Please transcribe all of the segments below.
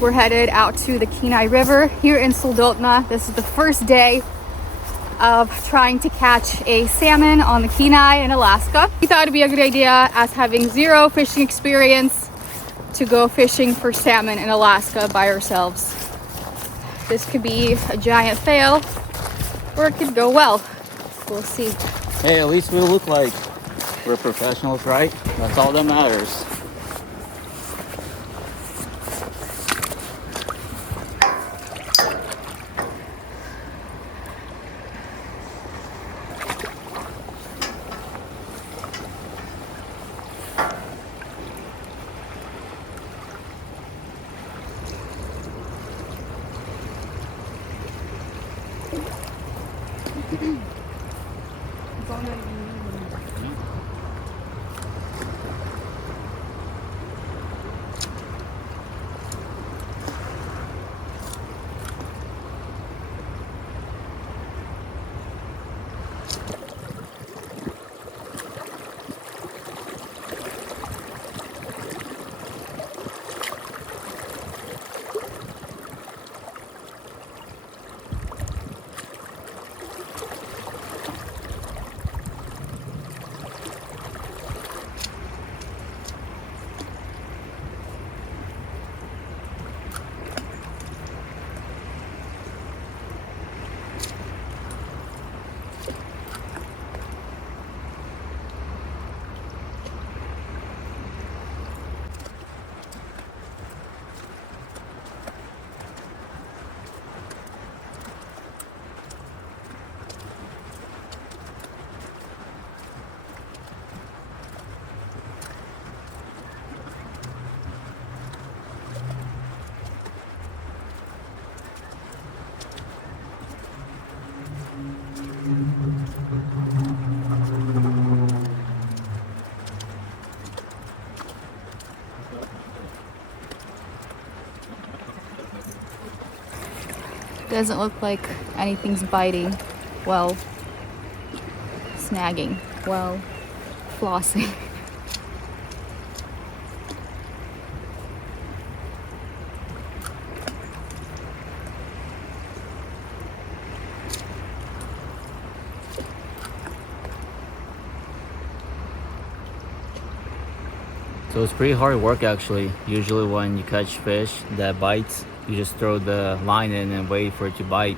We're headed out to the Kenai River here in Soldotna. This is the first day of trying to catch a salmon on the Kenai in Alaska. We thought it'd be a good idea, as having zero fishing experience, to go fishing for salmon in Alaska by ourselves. This could be a giant fail, or it could go well. We'll see. Hey, at least we look like we're professionals, right? That's all that matters. Doesn't look like anything's biting. Well, snagging. Well, flossing. So it's pretty hard work actually. Usually when you catch fish that bites, you just throw the line in and wait for it to bite.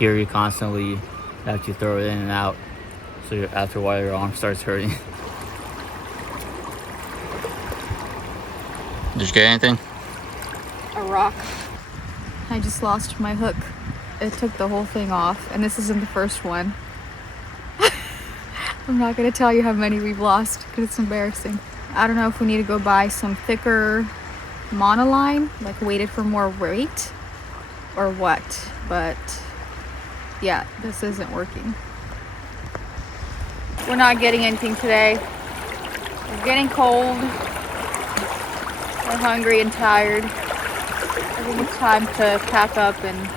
Here you constantly have to throw it in and out. So after a while your arm starts hurting. Did you get anything? A rock. I just lost my hook. It took the whole thing off, and this isn't the first one. I'm not gonna tell you how many we've lost because it's embarrassing. I don't know if we need to go buy some thicker monoline, like weighted for more weight, or what, but yeah, this isn't working. We're not getting anything today. It's getting cold. We're hungry and tired. I think it's time to pack up and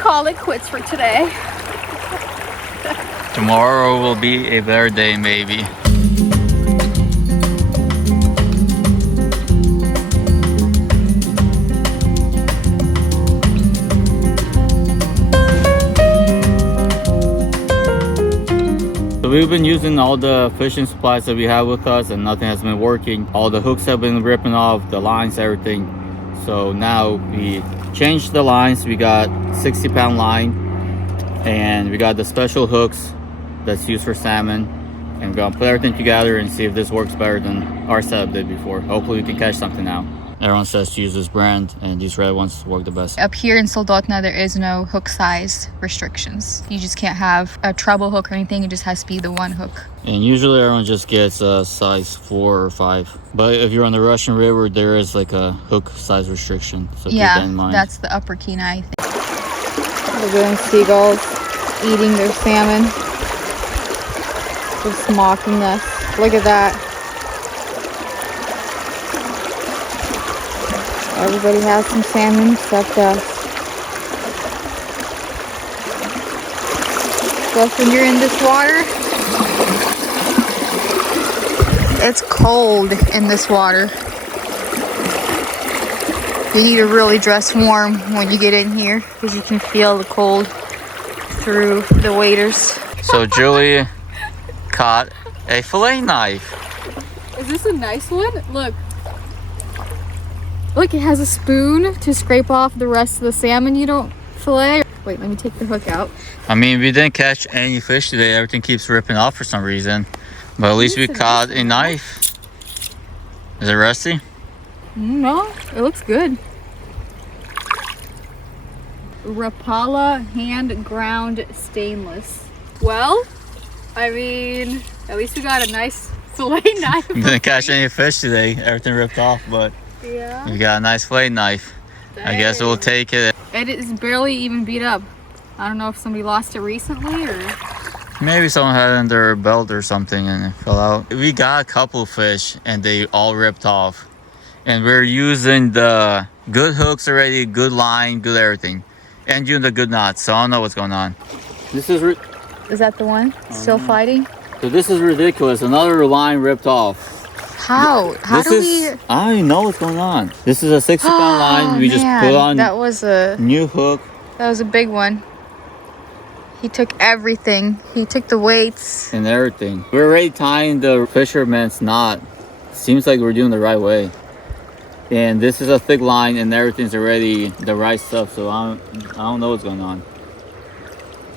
call it quits for today. Tomorrow will be a better day, maybe. So we've been using all the fishing supplies that we have with us and nothing has been working. All the hooks have been ripping off, the lines, everything. So now we changed the lines. We got 60-pound line and we got the special hooks that's used for salmon. And we're gonna put everything together and see if this works better than our setup did before. Hopefully we can catch something now. Everyone says to use this brand and these red ones work the best. Up here in Soldotna, there is no hook size restrictions. You just can't have a treble hook or anything. It just has to be the one hook. And usually everyone just gets a size 4 or 5. But if you're on the Russian River, there is like a hook size restriction. So keep that in mind. That's the upper Kenai thing. Lagoon seagulls eating their salmon. Just mocking us. Look at that. Everybody has some salmon except us. Plus when you're in this water, it's cold in this water. You need to really dress warm when you get in here because you can feel the cold through the waders. So Julie caught a fillet knife. Is this a nice one? Look. Look, it has a spoon to scrape off the rest of the salmon you don't fillet. Wait, let me take the hook out. I mean, we didn't catch any fish today. Everything keeps ripping off for some reason. But at least we caught a knife. Is it rusty? No, it looks good. Rapala hand ground stainless. Well, I mean, at least we got a nice fillet knife. We didn't catch any fish today. Everything ripped off, but yeah, we got a nice fillet knife. Dang. I guess we'll take it. It is barely even beat up. I don't know if somebody lost it recently or... Maybe someone had it in their belt or something and it fell out. We got a couple of fish and they all ripped off. And we're using the good hooks already, good line, good everything. And using the good knots, so I don't know what's going on. This is... Is that the one? Still fighting? So this is ridiculous. Another line ripped off. How? How do we... I don't even know what's going on. This is a 60-pound line. We just put on that was a new hook. That was a big one. He took everything. He took the weights. And everything. We're already tying the fisherman's knot. Seems like we're doing the right way. And this is a thick line and everything's already the right stuff. So I don't know what's going on.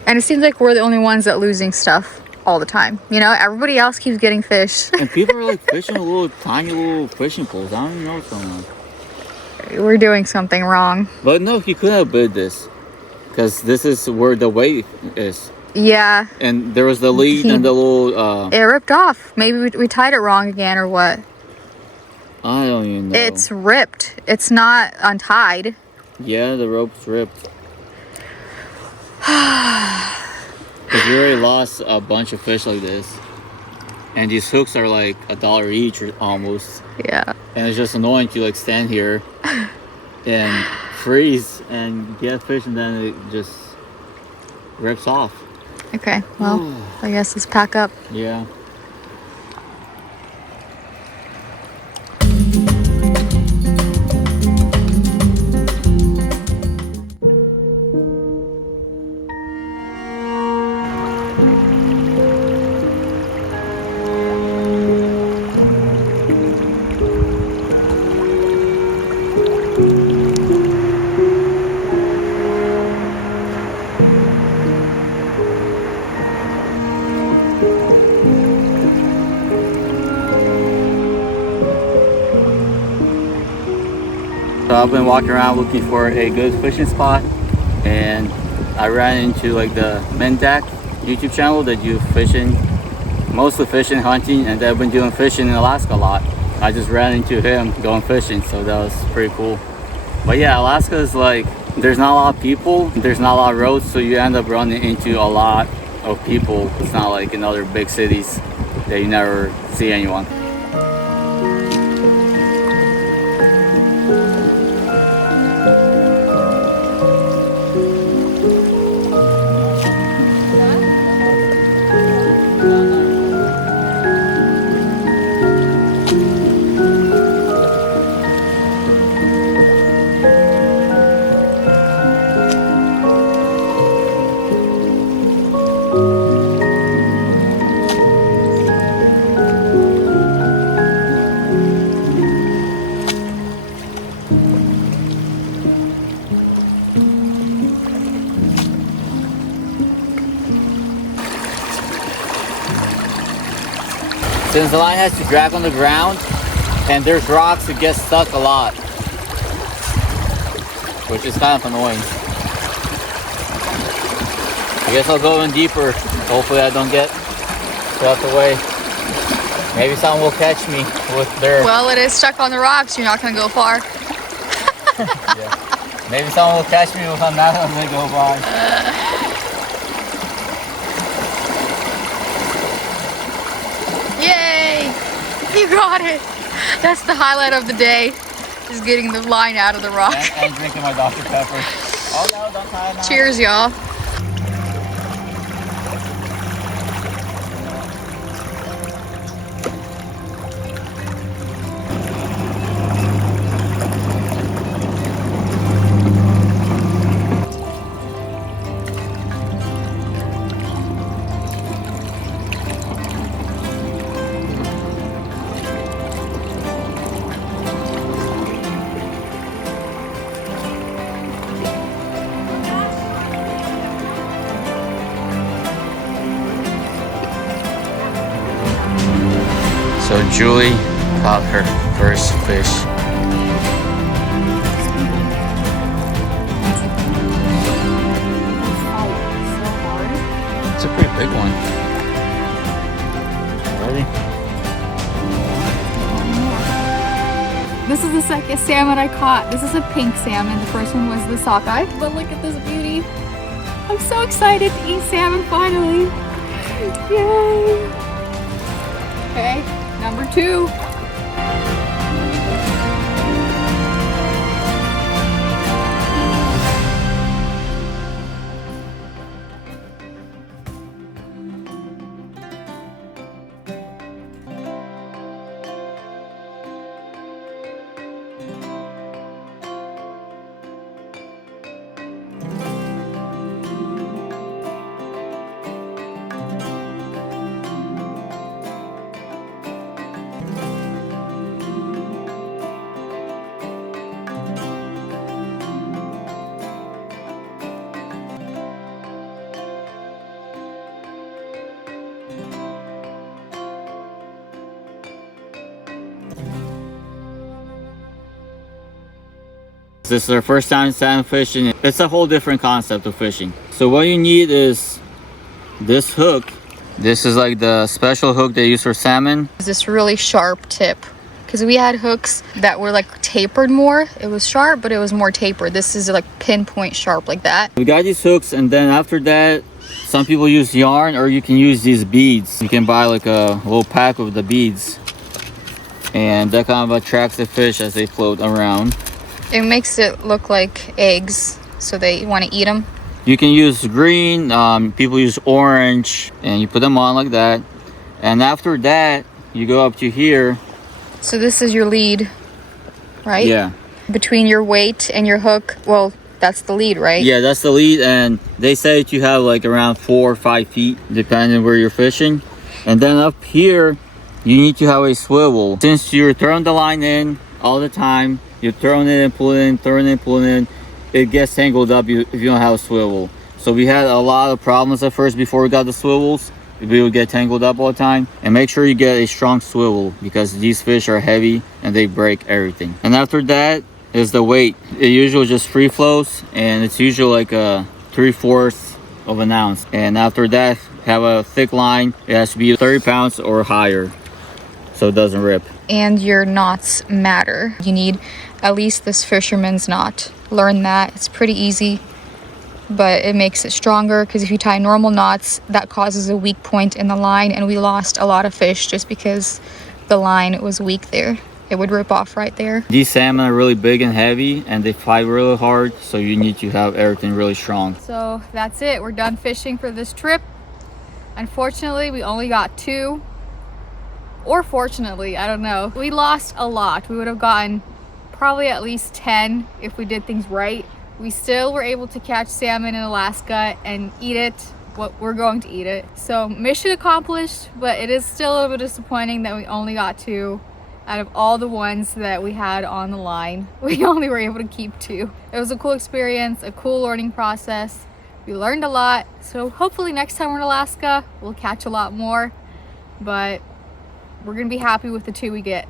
And it seems like we're the only ones that losing stuff all the time. You know, everybody else keeps getting fish. And people are like fishing with tiny little fishing poles. I don't even know what's going on. We're doing something wrong. But no, you could have bid this. Because this is where the weight is. Yeah. And there was the lead and the little... It ripped off. Maybe we tied it wrong again or what? I don't even know. It's ripped. It's not untied. Yeah, the rope's ripped. Because we already lost a bunch of fish like this. And these hooks are like $1 each or almost. Yeah. And it's just annoying to like stand here and freeze and get fish and then it just rips off. Okay, well, I guess let's pack up. Yeah. So I've been walking around looking for a good fishing spot and I ran into like the Mendak YouTube channel that do fishing, mostly fishing, hunting, and they've been doing fishing in Alaska a lot. I just ran into him going fishing, so that was pretty cool. But yeah, Alaska is like, there's not a lot of people, there's not a lot of roads, so you end up running into a lot of people. It's not like in other big cities that you never see anyone. Since the line has to drag on the ground and there's rocks, it gets stuck a lot, which is kind of annoying. I guess I'll go in deeper. Hopefully I don't get swept away. Maybe someone will catch me with their... Well, it is stuck on the rocks. You're not going to go far. Yeah. Maybe someone will catch me if I'm not going to go by. Yay! You got it! That's the highlight of the day, is getting the line out of the rock. And drinking my Dr. Pepper. Oh no, don't tie it now. Cheers, y'all. So Julie caught her first fish. It's a pretty big one. Ready? This is the second salmon I caught. This is a pink salmon. The first one was the sockeye. But look at this beauty. I'm so excited to eat salmon finally. Yay! Okay, number 2. This is our first time salmon fishing. It's a whole different concept of fishing. So what you need is this hook. This is like the special hook they use for salmon. This really sharp tip. Because we had hooks that were like tapered more. It was sharp, but it was more tapered. This is like pinpoint sharp like that. We got these hooks, and then after that, some people use yarn, or you can use these beads. You can buy like a little pack of the beads, and that kind of attracts the fish as they float around. It makes it look like eggs, so they want to eat them. You can use green, people use orange, and you put them on like that. And after that, you go up to here. So this is your lead, right? Yeah. Between your weight and your hook, well, that's the lead, right? Yeah, that's the lead, and they say that you have like around 4 or 5 feet, depending where you're fishing. And then up here, you need to have a swivel. Since you're throwing the line in all the time, you're throwing it and pulling it in, throwing it and pulling it in, it gets tangled up if you don't have a swivel. So we had a lot of problems at first before we got the swivels. We would get tangled up all the time. And make sure you get a strong swivel, because these fish are heavy and they break everything. And after that is the weight. It usually just free flows, and it's usually like a 3/4 of an ounce. And after that, have a thick line. It has to be 30 pounds or higher, so it doesn't rip. And your knots matter. You need at least this fisherman's knot. Learn that. It's pretty easy, but it makes it stronger, because if you tie normal knots, that causes a weak point in the line, and we lost a lot of fish just because the line was weak there. It would rip off right there. These salmon are really big and heavy, and they fight really hard, so you need to have everything really strong. So that's it. We're done fishing for this trip. Unfortunately, we only got 2. Or fortunately, I don't know. We lost a lot. We would have gotten probably at least 10 if we did things right. We still were able to catch salmon in Alaska and eat it. Well, we're going to eat it. So mission accomplished, but it is still a little bit disappointing that we only got 2 out of all the ones that we had on the line. We only were able to keep 2. It was a cool experience, a cool learning process. We learned a lot. So hopefully next time we're in Alaska, we'll catch a lot more. But we're gonna be happy with the 2 we get.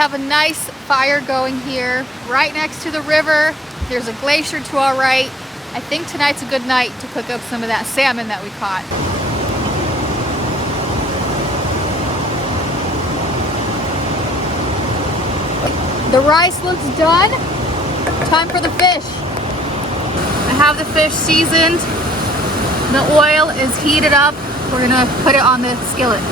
have a nice fire going here right next to the river. There's a glacier to our right. I think tonight's a good night to cook up some of that salmon that we caught. The rice looks done. Time for the fish. I have the fish seasoned. The oil is heated up. We're gonna put it on the skillet.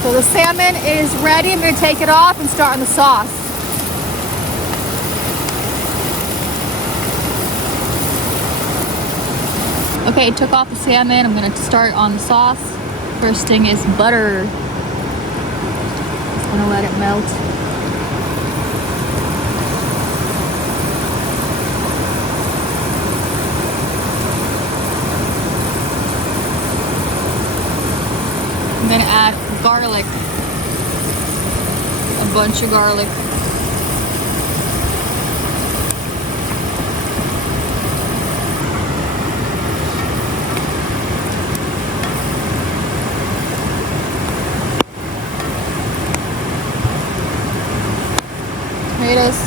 So the salmon is ready. I'm going to take it off and start on the sauce. Okay, took off the salmon. I'm going to start on the sauce. First thing is butter. Just going to let it melt. I'm going to add garlic, a bunch of garlic. Tomatoes.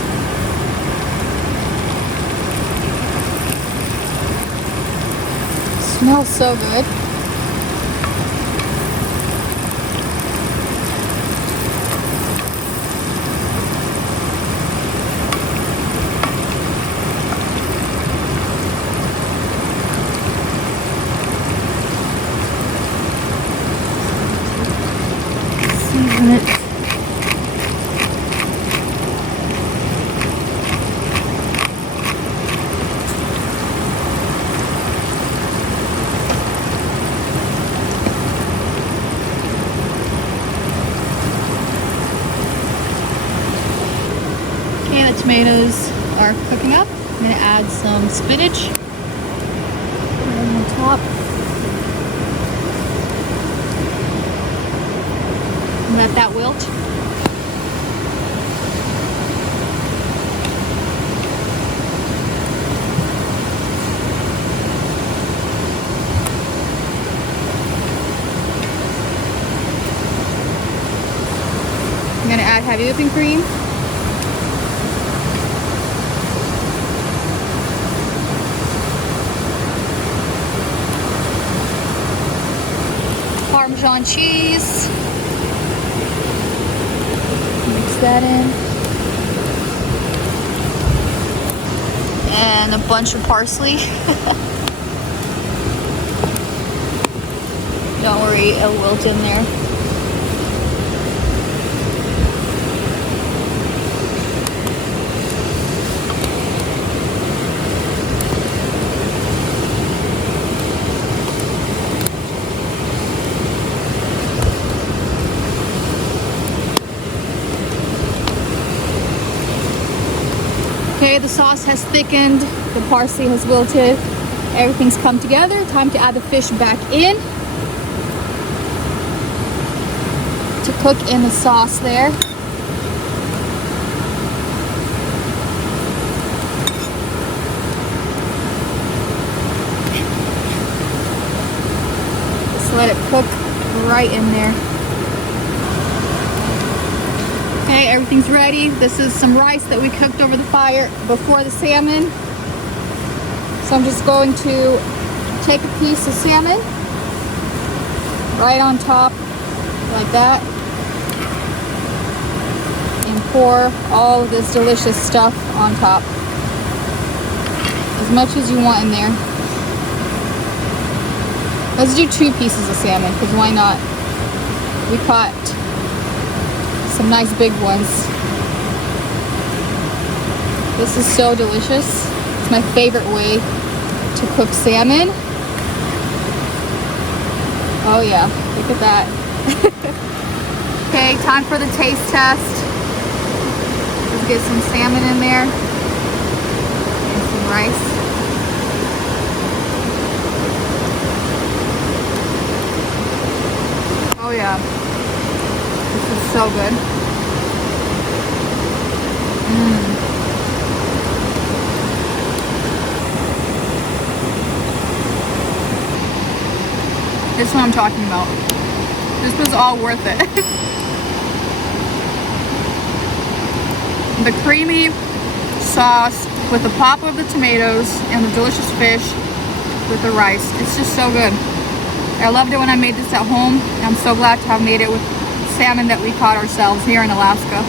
Smells so good. Season it. Okay, the tomatoes are cooking up. I'm going to add some spinach. Put it on top. Let that wilt. I'm going to add heavy whipping cream. Parmesan cheese. Mix that in. And a bunch of parsley. Don't worry, it'll wilt in there. Okay, the sauce has thickened, the parsley has wilted, everything's come together. Time to add the fish back in to cook in the sauce there. Just let it cook right in there. Okay, everything's ready. This is some rice that we cooked over the fire before the salmon. So I'm just going to take a piece of salmon right on top like that and pour all of this delicious stuff on top. As much as you want in there. Let's do 2 pieces of salmon, because why not? We caught some nice big ones. This is so delicious. It's my favorite way to cook salmon. Oh yeah, look at that. Okay, time for the taste test. Let's get some salmon in there and some rice. Oh yeah, this is so good. This is what I'm talking about. This was all worth it. The creamy sauce with the pop of the tomatoes and the delicious fish with the rice. It's just so good. I loved it when I made this at home. I'm so glad to have made it with salmon that we caught ourselves here in Alaska.